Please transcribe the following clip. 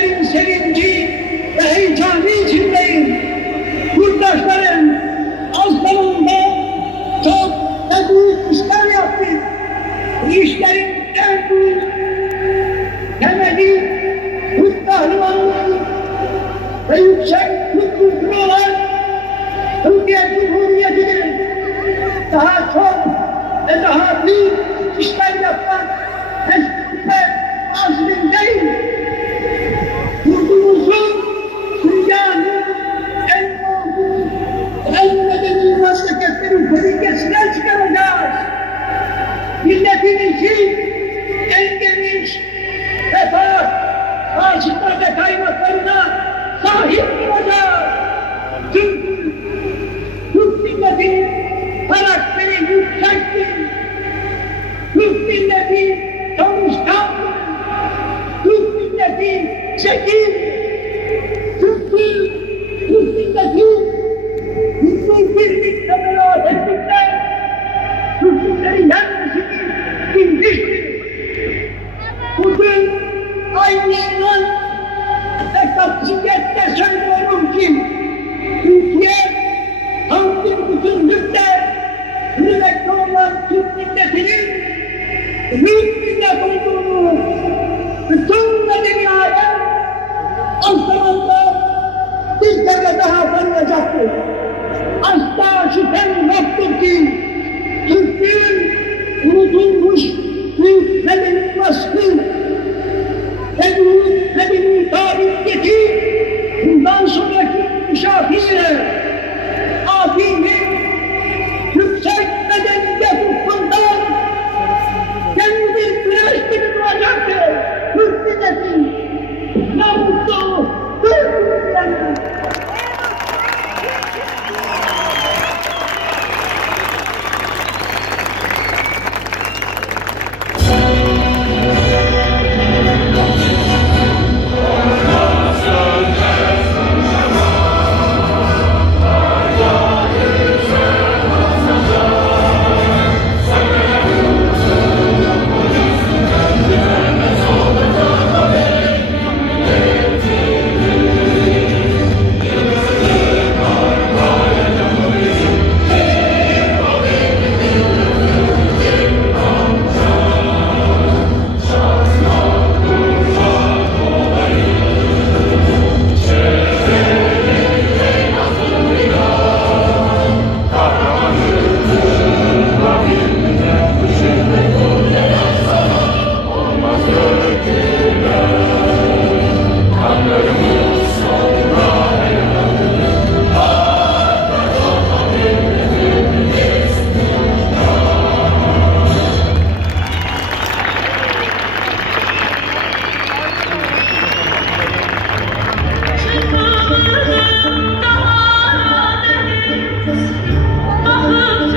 Derin sevinci ve heyecanı içindeyim. Yurttaşlarım Aslanım'da çok ve büyük işler yaptık. Bu işlerin en büyük temeli Türk kahramanlığı ve yüksek Türk olan Türkiye Cumhuriyeti'nin daha çok ve daha büyük işler yapmak teşvikte azmindeyim. Milletimizin en geniş refah, ağaçlar ve kaynaklarına sahip olacağız. Çünkü Türk milletinin karakteri yüksektir. Türk milleti çalışkandır. Türk milleti zekidir. sahibisin ve taksiyetle söylüyorum ki Türkiye tam bir bütünlükle hürmetli olan Türk milletinin büyük millet olduğunu bütün medeni alem zamanda bir kere daha tanıyacaktır. Asla şüphem yoktur ki Türk'ün unutulmuş büyük medeni baskı Não, não, não, não.